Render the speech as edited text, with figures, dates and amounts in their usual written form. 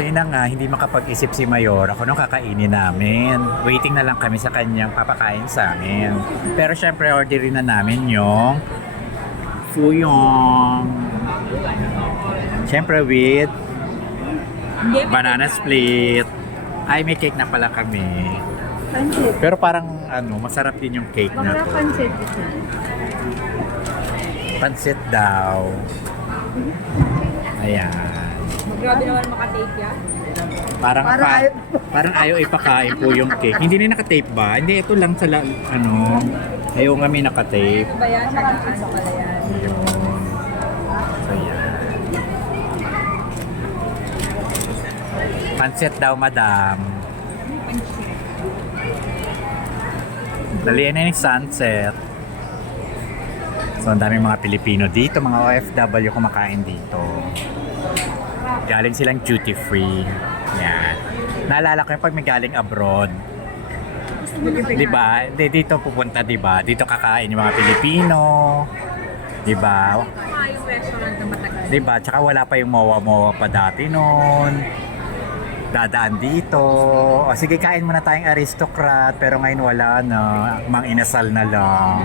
So yun na nga, hindi makapag-isip si Mayor kung anong kakainin namin. Waiting na lang kami sa kanyang papakain sa amin. Pero syempre orderin na namin yung fuyong. Syempre with banana split. Ay, may cake na pala kami. Pancit. Pero parang masarap din yung cake na Bakla to. pancit ito. Pansit daw. Ayan. Grabe naman makatake yan. Parang, Parang ayaw- parang ayaw ipakain po yung cake. Hindi na nakatape ba? Hindi, ito lang sa ayaw nga may nakatape. Ano ba yan? Ano pala yan? So, yan. Pansit daw, madam. Dalian na yung sunset. So, ang daming mga Pilipino dito, mga OFW kumakain dito. Galing silang duty free. Yan. Naalala ko yung pag may galing abroad. Di ba? Dito pupunta, di ba? Dito kakain yung mga Pilipino. Di ba? Yung restaurant na matagal. Di ba? Tsaka wala pa yung mowa-mowa pa dati noon. Dadaan dito. O sige, kain muna tayong aristocrat. Pero ngayon wala na. Mang inasal na lang.